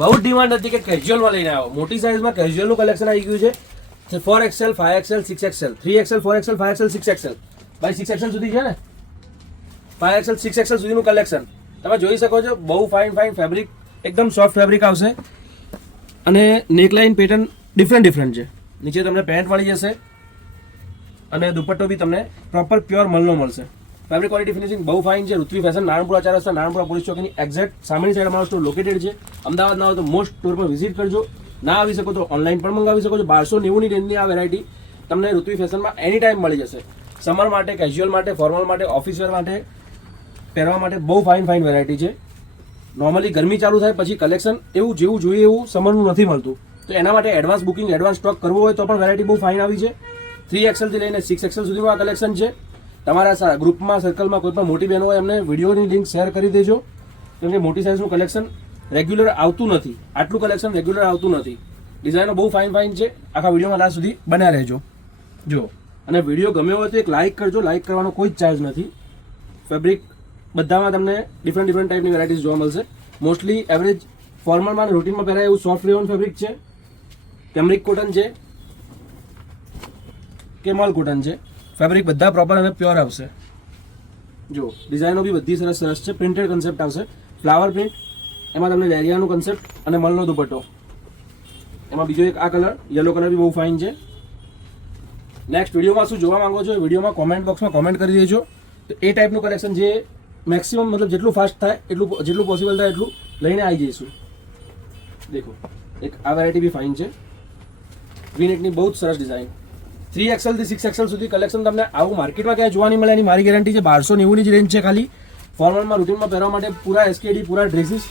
બહુ જ ડિમાન્ડ હતી કે કેઝ્યુઅલમાં લઈને આવો. મોટી સાઇઝમાં કેઝ્યુઅલનું કલેક્શન આવી ગયું છે. 4XL, 5XL, 6XL, 3XL, 4XL, 5XL, 6XL. ભાઈ 6XL સુધી છે ને, 5XL, 6XL સુધીનું કલેક્શન તમે જોઈ શકો છો. બહુ ફાઇન ફેબ્રિક, એકદમ સોફ્ટ ફેબ્રિક આવશે અને નેકલાઇન પેટર્ન ડિફરન્ટ છે. નીચે તમને પેન્ટ મળી જશે અને દુપટ્ટો બી તમને પ્રોપર પ્યોર મલનો મળશે. ફેબ્રિક ક્વોલિટી ફિનિશિંગ બહુ ફાઇન છે. ઋત્વી ફેશન, નારણપુરા 4 રસ્તા, નારણપુરા પોલીસ ચોકીની એક્ઝેક્ટ સામેની સાઈડ અમારો સ્ટોર લોકેટેડ છે. અમદાવાદ ના હોય તો મોસ્ટ સ્ટોર પર વિઝિટ કરજો. ના આવી શકો તો ઓનલાઈન પણ મંગાવી શકો છો. 1290 ની રેન્જની આ વેરાયટી તમને ઋત્વી ફેશનમાં એની ટાઈમ મળી જશે. સમર માટે, કેઝ્યુઅલ માટે, ફોર્મલ માટે, ઓફિસ વેર માટે પહેરવા માટે બહુ ફાઇન વેરાયટી છે. નોર્મલી ગરમી ચાલુ થાય પછી કલેક્શન એવું જેવું જોઈએ એવું સમરનું નથી મળતું, તો એના માટે એડવાન્સ બુકિંગ, એડવાન્સ સ્ટોક કરવો હોય તો પણ વેરાયટી બહુ ફાઇન આવી છે. 3XL થી લઈને 6XL સુધીનું આ કલેક્શન છે. તમારા ગ્રુપમાં, સર્કલમાં કોઈ પણ મોટી બહેનો હોય એમને વિડીયોની લિંક શેર કરી દેજો, કેમ કે મોટી સાઇઝનું કલેક્શન રેગ્યુલર આવતું નથી. આટલું કલેક્શન રેગ્યુલર આવતું નથી. ડિઝાઇનો બહુ ફાઇન છે. આખા વિડીયોમાં લાસ્ટ સુધી બન્યા રહેજો જો. અને વિડીયો ગમ્યો હોય તો એક લાઇક કરજો. લાઇક કરવાનો કોઈ જ ચાર્જ નથી. ફેબ્રિક બધામાં તમને ડિફરન્ટ ટાઈપની વેરાયટીઝ જોવા મળશે. મોસ્ટલી એવરેજ ફોર્મલમાં અને રૂટીનમાં પહેરાય એવું સોફ્ટ રેયોન ફેબ્રિક છે. કેમરિક કોટન છે, કેમલ કોટન છે. ફેબ્રિક બધા પ્રોપર અને પ્યોર આવશે જો. ડિઝાઇનો બી બધી સરસ છે. પ્રિન્ટેડ કન્સેપ્ટ આવશે, ફ્લાવર પ્રિન્ટ, એમાં તમને લેરિયાનું કન્સેપ્ટ અને મલનો દુપટ્ટો. એમાં બીજો એક આ કલર, યલો કલર બી બહુ ફાઇન છે. નેક્સ્ટ વિડીયોમાં શું જોવા માંગો છો એ વિડીયોમાં કોમેન્ટ બોક્સમાં કોમેન્ટ કરી દેજો. તો એ ટાઈપનું કલેક્શન જે મેક્સિમમ મતલબ જેટલું ફાસ્ટ થાય જેટલું પોસિબલ થાય એટલું લઈને આવી જઈશું. દેખો એક આ વેરાયટી બી ફાઇન છે. વીનેકની બહુ જ સરસ ડિઝાઇન. 3XL થી 6XL સુધી કલેક્શન તમને આવું માર્કેટમાં ક્યાંય જોવા નહીં મળે એની મારી ગેરંટી છે. 1290 ની જ રેન્જ છે ખાલી. ફોર્મલમાં, રૂટીનમાં પહેરવા માટે પૂરા SKD, પૂરા ડ્રેસીસ,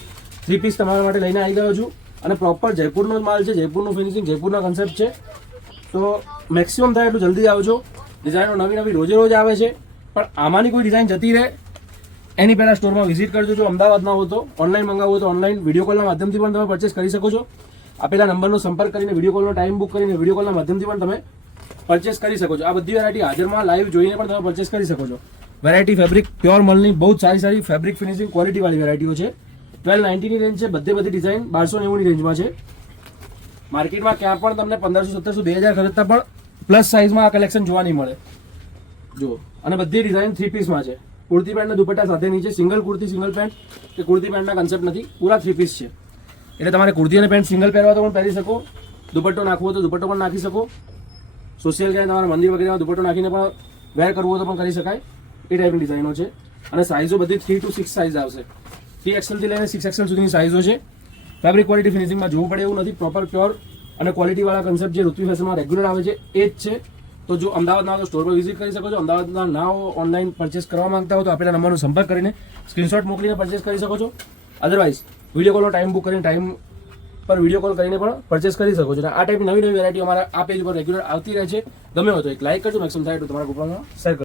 3 પીસ તમારા માટે લઈને આવી ગયો છું. અને પ્રોપર જયપુરનો જ માલ છે, જયપુરનું ફિનિશિંગ, જયપુરના કન્સેપ્ટ છે. તો મેક્સિમમ થાય એટલું જલ્દી આવજો. ડિઝાઇનો નવી રોજ આવે છે, પણ આમાંની કોઈ ડિઝાઇન જતી રહે એની પહેલાં સ્ટોરમાં વિઝિટ કરજો. જો અમદાવાદમાં હો તો ઓનલાઈન મંગાવો હોય તો ઓનલાઈન વિડીયો કોલના માધ્યમથી પણ તમે પરચેસ કરી શકો છો. આપેલા નંબરનો સંપર્ક કરીને વિડીયો કોલનો ટાઈમ બુક કરીને વિડીયો કોલના માધ્યમથી પણ તમે પરચેસ કરી શકો છો. આ બધી વેરાયટી હાજરમાં લાઈવ જોઈને પણ તમે પરચેસ કરી શકો છો. વેરાયટી ફેબ્રિક પ્યોર મલની બહુ જ સારી ફેબ્રિક ફિનિશિંગ ક્વોલિટીવાળી વેરાયટીઓ છે. 1290 ની રેન્જ છે. બધી ડિઝાઇન 1290 ની રેન્જમાં છે. માર્કેટમાં ક્યાં પણ તમને 1500, 1700, 2000 ખરીદતા પણ પ્લસ સાઇઝમાં આ કલેક્શન જોવા નહીં મળે જો. અને બધી ડિઝાઇન 3 પીસમાં છે. કુર્તી પેન્ટના દુપટ્ટા સાથેની છે. સિંગલ કુર્તી, સિંગલ પેન્ટ કે કુર્તી પેન્ટના કન્સેપ્ટ નથી, પૂરા 3 પીસ છે. એટલે તમારે કુર્તી અને પેન્ટ સિંગલ પહેરવા તો પણ પહેરી શકો, દુપટ્ટો નાખવો હોય તો દુપટ્ટો પણ નાખી શકો. સોશિયલ ક્યાંય તમારા મંદિર વગેરેમાં દુપટ્ટો નાખીને પણ વેર કરવો હોય તો પણ કરી શકાય. એ ટાઈપની ડિઝાઇનો છે. અને સાઇઝો બધી 3 to 6 સાઇઝ આવશે. 3XL થી લઈને 6XL સુધીની સાઇઝો છે. ફેબ્રિક ક્વોલિટી ફિનિશિંગમાં જોવું પડે એવું નથી. પ્રોપર પ્યોર અને ક્વોલિટીવાળા કન્સેપ્ટ જે ઋત્વી ફેશનમાં રેગ્યુલર આવે છે એ જ છે. તો જો અમદાવાદના હો તો સ્ટોર પર વિઝિટ કરી શકો છો. અમદાવાદના ના હો, ઓનલાઈન પરચેસ કરવા માંગતા હો તો આપેલા નંબરનો સંપર્ક કરીને સ્ક્રીનશોટ મોકલીને પરચેસ કરી શકો છો. અધરવાઇઝ વિડીયો કોલનો ટાઈમ બુક કરીને ટાઈમ પર વિડીયો કોલ કરીને પણ પરચેસ કરી શકો છો. આ ટાઈપની નવી વેરાયટી અમારા આ પેજ પર રેગ્યુલર આવતી રહે છે. ગમે હોય તો એક લાઈક કરજો. મેક્સિમમ થાય તો તમારા ગ્રુપમાં શેર કરજો.